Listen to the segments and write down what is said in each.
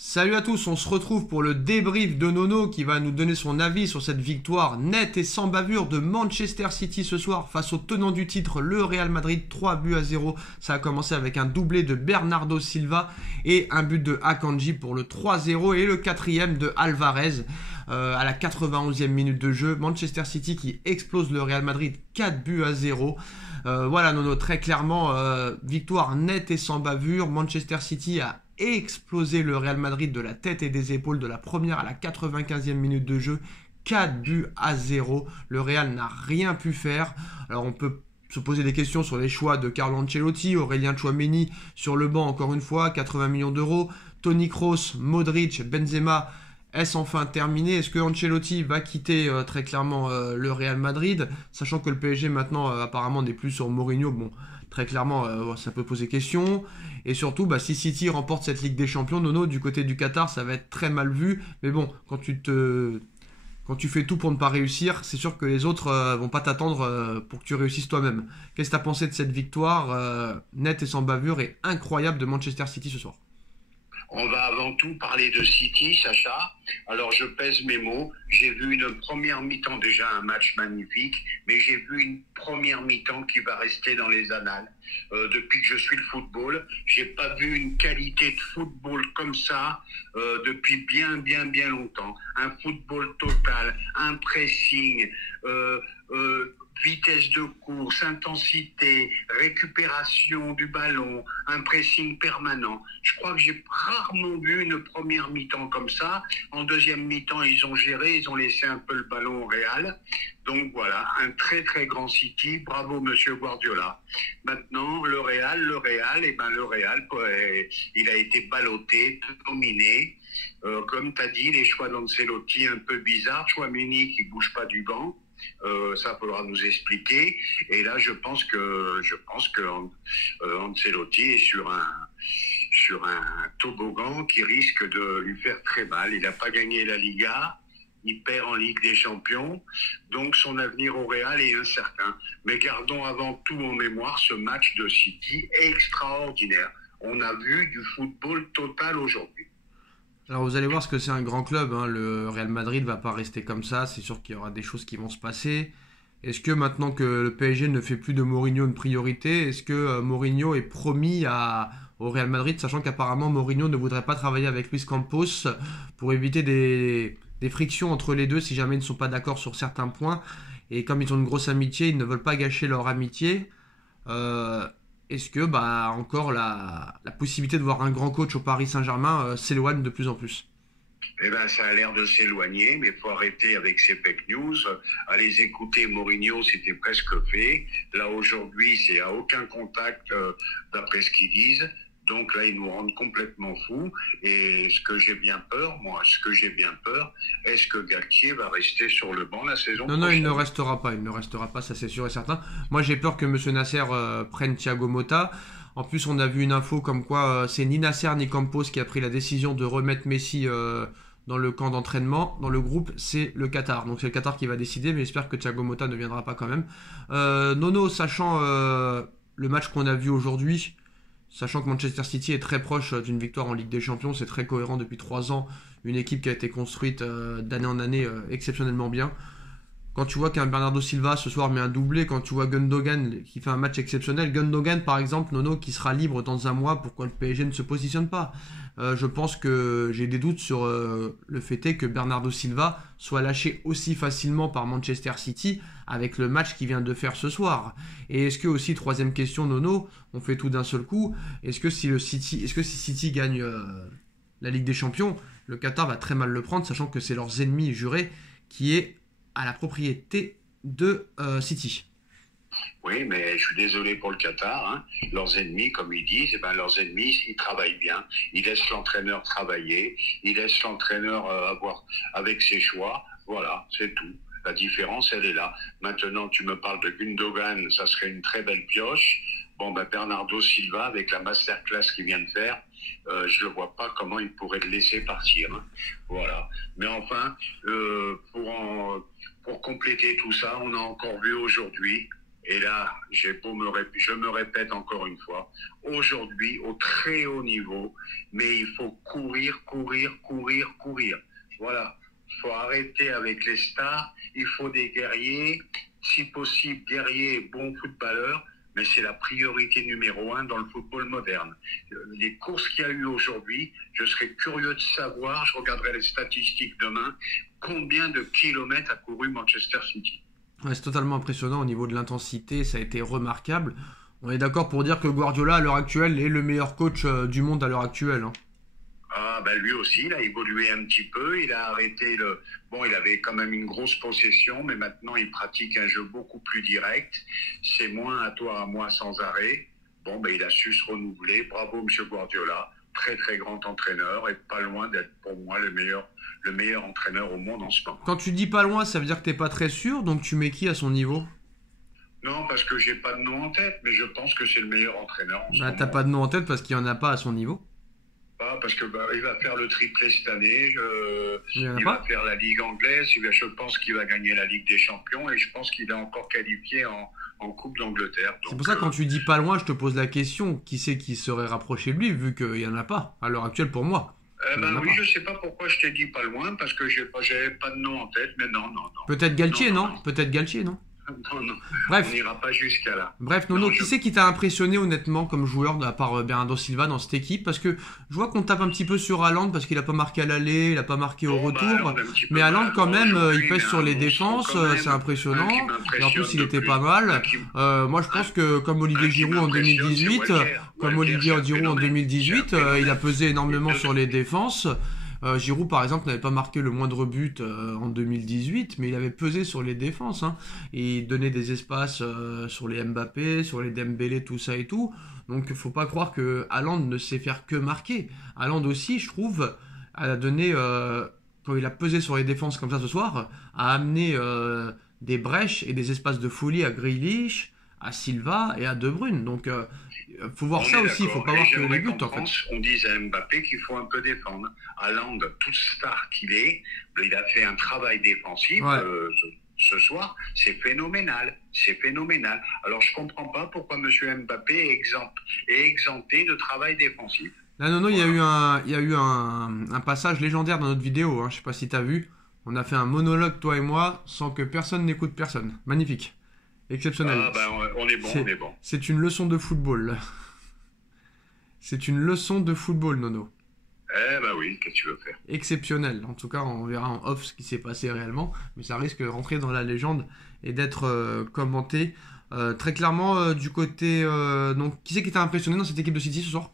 Salut à tous, on se retrouve pour le débrief de Nono qui va nous donner son avis sur cette victoire nette et sans bavure de Manchester City ce soir face au tenant du titre, le Real Madrid, 3-0. Ça a commencé avec un doublé de Bernardo Silva et un but de Akanji pour le 3-0 et le quatrième de Alvarez à la 91e minute de jeu. Manchester City qui explose le Real Madrid 4-0. Voilà Nono, très clairement, victoire nette et sans bavure. Manchester City a explosé le Real Madrid de la tête et des épaules de la première à la 95e minute de jeu. 4-0. Le Real n'a rien pu faire. Alors on peut se poser des questions sur les choix de Carlo Ancelotti, Aurélien Tchouaméni sur le banc encore une fois, 80 millions d'euros. Toni Kroos, Modric, Benzema, est-ce enfin terminé? Est-ce que Ancelotti va quitter très clairement le Real Madrid? Sachant que le PSG maintenant apparemment n'est plus sur Mourinho. Bon, très clairement ça peut poser question. Et surtout, si City remporte cette Ligue des Champions, Nono, du côté du Qatar, ça va être très mal vu. Mais bon, quand tu fais tout pour ne pas réussir, c'est sûr que les autres vont pas t'attendre pour que tu réussisses toi-même. Qu'est-ce que tu as pensé de cette victoire nette et sans bavure et incroyable de Manchester City ce soir? On va avant tout parler de City, Sacha. Alors je pèse mes mots. J'ai vu une première mi-temps, déjà un match magnifique, mais j'ai vu une première mi-temps qui va rester dans les annales. Depuis que je suis le football, j'ai pas vu une qualité de football comme ça depuis bien longtemps. Un football total, un pressing, vitesse de course, intensité, récupération du ballon, un pressing permanent. Je crois que j'ai rarement vu une première mi-temps comme ça. En deuxième mi-temps, ils ont géré, ils ont laissé un peu le ballon au Real. Donc voilà, un très grand City. Bravo Monsieur Guardiola. Maintenant, le Real, il a été ballotté, dominé. Comme tu as dit, les choix d'Ancelotti un peu bizarres. Tchouaméni qui bouge pas du banc. Ça faudra nous expliquer. Et là, je pense que Ancelotti est sur un toboggan qui risque de lui faire très mal. Il n'a pas gagné la Liga, il perd en Ligue des Champions, donc son avenir au Real est incertain. Mais gardons avant tout en mémoire ce match de City extraordinaire. On a vu du football total aujourd'hui. Alors vous allez voir ce que c'est un grand club, hein. Le Real Madrid va pas rester comme ça, c'est sûr qu'il y aura des choses qui vont se passer. Est-ce que maintenant que le PSG ne fait plus de Mourinho une priorité, est-ce que Mourinho est promis au Real Madrid, sachant qu'apparemment Mourinho ne voudrait pas travailler avec Luis Campos pour éviter des frictions entre les deux si jamais ils ne sont pas d'accord sur certains points. Et comme ils ont une grosse amitié, ils ne veulent pas gâcher leur amitié. Est-ce que encore la possibilité de voir un grand coach au Paris Saint-Germain s'éloigne de plus en plus? Eh ben, ça a l'air de s'éloigner, mais faut arrêter avec ces fake news. À les écouter, Mourinho, c'était presque fait. Là, aujourd'hui, c'est à aucun contact, d'après ce qu'ils disent. Donc là, ils nous rendent complètement fous. Et ce que j'ai bien peur, est-ce que Galtier va rester sur le banc la saison prochaine? Non, il ne restera pas, ça c'est sûr et certain. Moi, j'ai peur que M. Nasser prenne Thiago Motta. En plus, on a vu une info comme quoi c'est ni Nasser ni Campos qui a pris la décision de remettre Messi dans le camp d'entraînement. Dans le groupe, c'est le Qatar. Donc c'est le Qatar qui va décider, mais j'espère que Thiago Motta ne viendra pas quand même. Nono, sachant le match qu'on a vu aujourd'hui, sachant que Manchester City est très proche d'une victoire en Ligue des Champions, c'est très cohérent depuis 3 ans, une équipe qui a été construite d'année en année exceptionnellement bien. Quand tu vois qu'un Bernardo Silva ce soir met un doublé, quand tu vois Gundogan qui fait un match exceptionnel, Gundogan par exemple, Nono, qui sera libre dans un mois, pourquoi le PSG ne se positionne pas? Je pense que j'ai des doutes sur le fait est que Bernardo Silva soit lâché aussi facilement par Manchester City avec le match qu'il vient de faire ce soir. Et est-ce que aussi, troisième question Nono, on fait tout d'un seul coup, est-ce que si City gagne la Ligue des Champions, le Qatar va très mal le prendre, sachant que c'est leurs ennemis jurés qui est à la propriété de City? Oui, mais je suis désolé pour le Qatar. Hein. Leurs ennemis, comme ils disent, leurs ennemis, ils travaillent bien. Ils laissent l'entraîneur travailler. Ils laissent l'entraîneur avoir avec ses choix. Voilà, c'est tout. La différence, elle est là. Maintenant, tu me parles de Gundogan, ça serait une très belle pioche. Bon, Bernardo Silva, avec la masterclass qu'il vient de faire, je ne vois pas comment il pourrait le laisser partir. Hein. Voilà. Mais enfin, pour compléter tout ça, on a encore vu aujourd'hui, Et là, je me répète encore une fois, aujourd'hui, au très haut niveau, mais il faut courir, courir, courir, courir. Voilà. Il faut arrêter avec les stars. Il faut des guerriers, si possible, guerriers et bons footballeurs. Mais c'est la priorité numéro 1 dans le football moderne. Les courses qu'il y a eu aujourd'hui, je serais curieux de savoir, je regarderai les statistiques demain, combien de kilomètres a couru Manchester City. Ouais, c'est totalement impressionnant au niveau de l'intensité, ça a été remarquable. On est d'accord pour dire que Guardiola, à l'heure actuelle, est le meilleur coach du monde à l'heure actuelle. Hein. Ah, ben lui aussi, il a évolué un petit peu, il a arrêté le... Bon, il avait quand même une grosse possession, mais maintenant il pratique un jeu beaucoup plus direct. C'est moins à toi, à moi, sans arrêt. Bon, ben il a su se renouveler. Bravo, monsieur Guardiola. Très, très grand entraîneur et pas loin d'être, pour moi, le meilleur entraîneur au monde en ce moment. Quand tu dis pas loin, ça veut dire que t'es pas très sûr, donc tu mets qui à son niveau? Non, parce que j'ai pas de nom en tête, mais je pense que c'est le meilleur entraîneur en ce Bah, moment. t'as pas de nom en tête parce qu'il y en a pas à son niveau. Parce que il va faire le triplé cette année, Il y en a il pas. va faire la Ligue anglaise, je pense qu'il va gagner la Ligue des Champions et je pense qu'il est encore qualifié en Coupe d'Angleterre. C'est pour ça que quand tu dis pas loin, je te pose la question, qui c'est qui serait rapproché de lui, vu qu'il y en a pas à l'heure actuelle pour moi. Oui, je sais pas pourquoi je t'ai dit pas loin, parce que j'avais pas de nom en tête, mais non. Peut-être Galtier, Non. non? Peut-être Galtier, non? Non. Bref. On n'ira pas jusqu'à là. Bref, Nono, Non, qui c'est qui t'a impressionné honnêtement comme joueur à part Bernardo Silva dans cette équipe? Parce que je vois qu'on tape un petit peu sur Haaland parce qu'il a pas marqué à l'aller, il a pas marqué au retour. Mais Haaland quand même, il pèse sur les défenses, c'est impressionnant. Et en plus, il était pas mal. Moi, je pense que comme Olivier Giroud en 2018, il a pesé énormément sur les défenses. Giroud par exemple n'avait pas marqué le moindre but en 2018, mais il avait pesé sur les défenses, hein, et il donnait des espaces sur les Mbappé, sur les Dembélé, tout ça et tout. Donc faut pas croire que Haaland ne sait faire que marquer. Haaland aussi, je trouve, a donné, quand il a pesé sur les défenses comme ça ce soir, a amené des brèches et des espaces de folie à Grealish, à Silva et à De Bruyne. Donc faut voir ça aussi, il faut pas voir que les buts en fait. On dit à Mbappé qu'il faut un peu défendre. Haaland, toute star qu'il est, il a fait un travail défensif ce soir, c'est phénoménal. Alors je comprends pas pourquoi monsieur Mbappé est exempté de travail défensif. Là, non, il y a eu un passage légendaire dans notre vidéo, hein, je sais pas si t'as vu. On a fait un monologue, toi et moi, sans que personne n'écoute personne. Magnifique. Exceptionnel. On est bon. C'est une leçon de football. C'est une leçon de football, Nono. Oui, qu'est-ce que tu veux faire? Exceptionnel. En tout cas, on verra en off ce qui s'est passé réellement. Mais ça risque de rentrer dans la légende et d'être commenté. Très clairement, du côté... donc, qui c'est qui t'a impressionné dans cette équipe de City ce soir?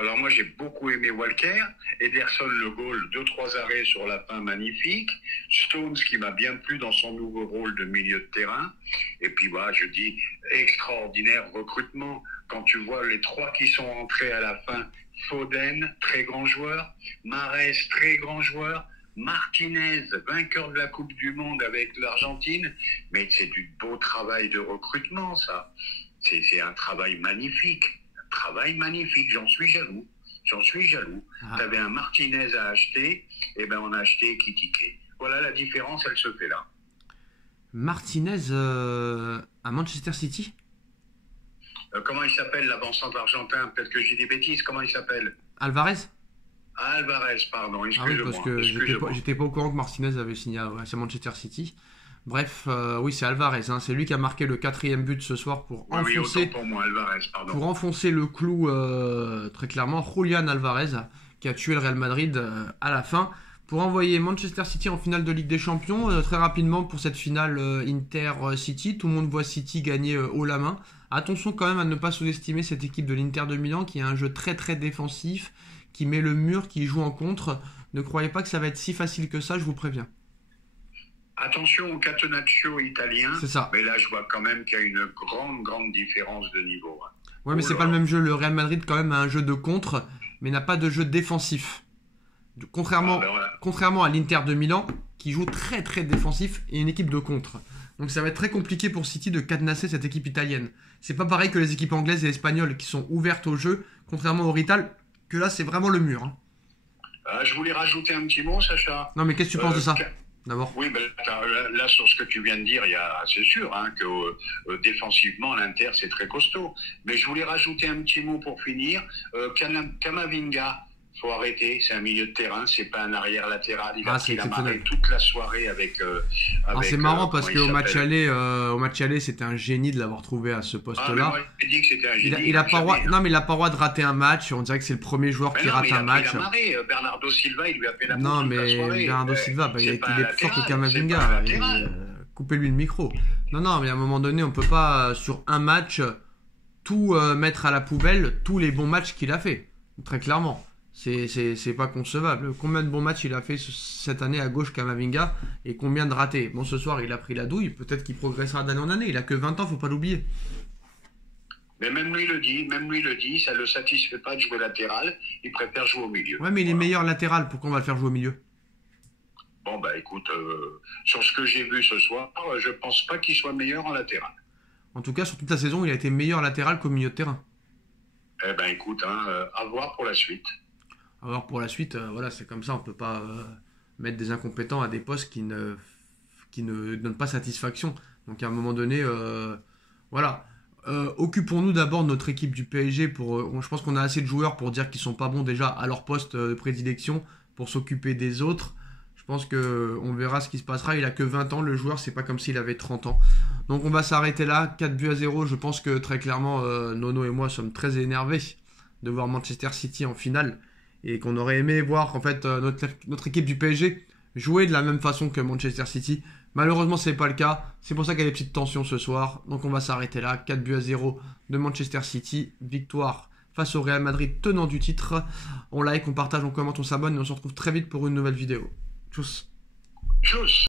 Alors moi j'ai beaucoup aimé Walker, Ederson le goal, 2-3 arrêts sur la fin magnifique, Stones qui m'a bien plu dans son nouveau rôle de milieu de terrain, et puis je dis extraordinaire recrutement, quand tu vois les 3 qui sont entrés à la fin, Foden, très grand joueur, Mahrez, très grand joueur, Martinez, vainqueur de la Coupe du Monde avec l'Argentine, mais c'est du beau travail de recrutement ça, c'est un travail magnifique. J'en suis jaloux. T'avais un Martinez à acheter, et on a acheté Ekitike. Voilà la différence, elle se fait là. Martinez à Manchester City? Comment il s'appelle l'avant-centre argentin? Peut-être que j'ai des bêtises, comment il s'appelle? Alvarez, pardon, oui, excusez-moi. parce que j'étais pas au courant que Martinez avait signé à Manchester City. Bref, oui, c'est Alvarez, hein, c'est lui qui a marqué le 4e but ce soir pour enfoncer le clou très clairement. Julián Alvarez qui a tué le Real Madrid à la fin pour envoyer Manchester City en finale de Ligue des Champions. Très rapidement pour cette finale Inter-City, tout le monde voit City gagner haut la main. Attention quand même à ne pas sous-estimer cette équipe de l'Inter de Milan qui a un jeu très très défensif, qui met le mur, qui joue en contre. Ne croyez pas que ça va être si facile que ça, je vous préviens. Attention au catenaccio italien, c'est ça. Mais là je vois quand même qu'il y a une grande différence de niveau. Ouais, mais c'est pas le même jeu. Le Real Madrid quand même a un jeu de contre, mais n'a pas de jeu défensif. Contrairement à l'Inter de Milan, qui joue très très défensif et une équipe de contre. Donc ça va être très compliqué pour City de cadenasser cette équipe italienne. C'est pas pareil que les équipes anglaises et espagnoles qui sont ouvertes au jeu, contrairement au Rital, que là c'est vraiment le mur. Hein. Je voulais rajouter un petit mot, Sacha. Non mais qu'est-ce que tu penses de ça? d'abord. Oui, ben, là, sur ce que tu viens de dire, c'est sûr hein, que défensivement, l'Inter, c'est très costaud. Mais je voulais rajouter un petit mot pour finir. Kamavinga, faut arrêter, c'est un milieu de terrain, c'est pas un arrière latéral. Il a marré toute la soirée avec. C'est marrant parce qu'au match aller, c'était un génie de l'avoir trouvé à ce poste-là. J'ai dit que c'était un génie. Il a pas droit, non, mais il a pas le droit de rater un match. On dirait que c'est le premier joueur qui rate un match. Il a marré. Bernardo Silva, il lui a fait la peau Non, toute la mais soirée. Bernardo Silva, il est plus fort que Kamavinga. Coupez-lui le micro. Non, mais à un moment donné, on peut pas sur un match tout mettre à la poubelle, tous les bons matchs qu'il a fait. Très clairement. C'est pas concevable. Combien de bons matchs il a fait cette année à gauche Kamavinga et combien de ratés? Bon, ce soir, il a pris la douille. Peut-être qu'il progressera d'année en année. Il a que 20 ans, faut pas l'oublier. Mais même lui le dit, ça le satisfait pas de jouer latéral. Il préfère jouer au milieu. Ouais, mais il est meilleur latéral. Pourquoi on va le faire jouer au milieu? Bon, bah écoute, sur ce que j'ai vu ce soir, je pense pas qu'il soit meilleur en latéral. En tout cas, sur toute la saison, il a été meilleur latéral qu'au milieu de terrain. Eh ben écoute, à voir pour la suite. Alors pour la suite, voilà, c'est comme ça, on peut pas mettre des incompétents à des postes qui ne donnent pas satisfaction. Donc à un moment donné, voilà. Occupons-nous d'abord de notre équipe du PSG. Je pense qu'on a assez de joueurs pour dire qu'ils sont pas bons déjà à leur poste de prédilection pour s'occuper des autres. Je pense qu'on verra ce qui se passera. Il a que 20 ans, le joueur, c'est pas comme s'il avait 30 ans. Donc on va s'arrêter là, 4-0. Je pense que très clairement, Nono et moi sommes très énervés de voir Manchester City en finale. Et qu'on aurait aimé voir en fait notre équipe du PSG jouer de la même façon que Manchester City. Malheureusement, c'est pas le cas. C'est pour ça qu'il y a des petites tensions ce soir. Donc on va s'arrêter là. 4-0 de Manchester City. Victoire face au Real Madrid, tenant du titre. On like, on partage, on commente, on s'abonne et on se retrouve très vite pour une nouvelle vidéo. Tchuss. Tchuss.